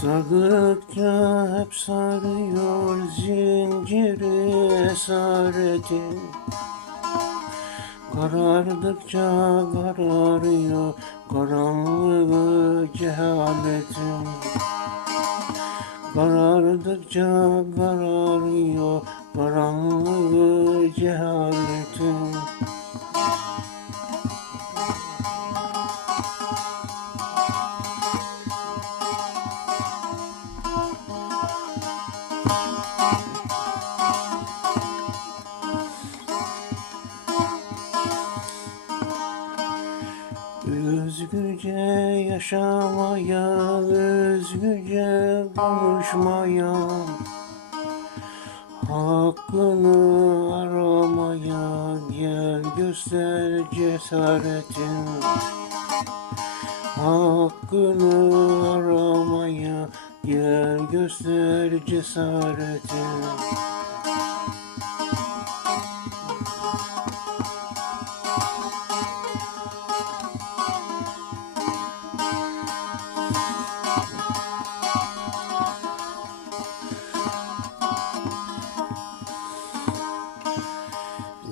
Sardıkça hep sarıyor zinciri esaretin. Karardıkça kararıyor karanlığı cehaletin. Karardıkça kararıyor Özgürce yaşamaya, özgürce konuşmaya Hakkını aramaya gel göster cesaretin. Hakkını aramaya gel göster cesaretin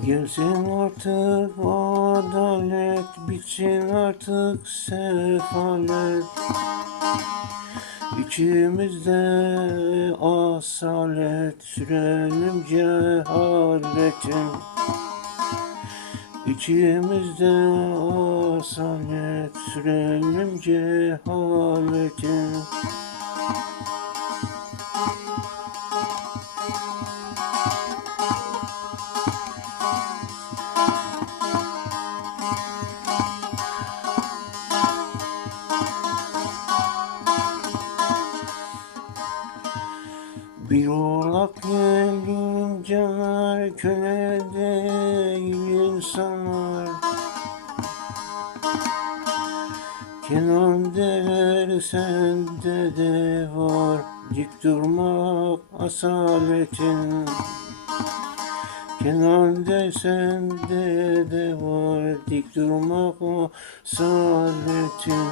Gelsin artık adalet, bitsin artık sefalet. İçimizde asalet, sürelim cehaletin İçimizde asalet, sürelim cehaletin Bir oğlak gelince köle değil insanlar. Kenan der sende de var Dik durmak asaletin Kenan der sende de var Dik durmak asaletin